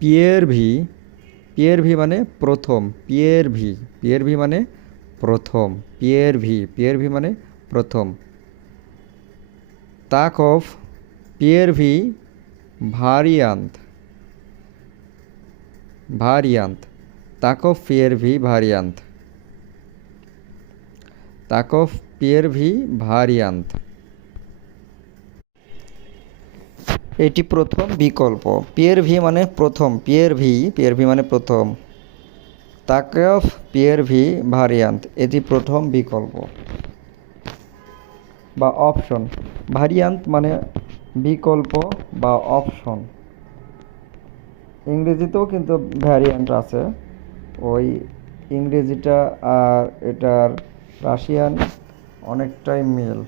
পিয়েরভি, পিয়েরভি মানে প্রথম, পিয়েরভি, পিয়েরভি মানে প্রথম, পিয়েরভি, পিয়েরভি মানে প্রথম। তাকভ পিয়েরভি ভারিয়ান্ত, ভারিয়ান্ত, তাকভ পিয়েরভি ভারিয়ান্ত, তাকভ পিয়েরভি ভারিয়ান্ত। এটি প্রথম বিকল্প। পিয়েরভি মানে প্রথম, পিয়েরভি, পিয়েরভি মানে প্রথম। তাকভ পিয়েরভি ভারিয়ান্ত, এটি প্রথম বিকল্প বা অপশন। ভারিয়ান্ত মানে বিকল্প বা অপশন। ইংরেজিতেও কিন্তু ভ্যারিয়ান্ট আছে, ওই ইংরেজিটা আর এটার রাশিয়ান অনেকটাই মিল।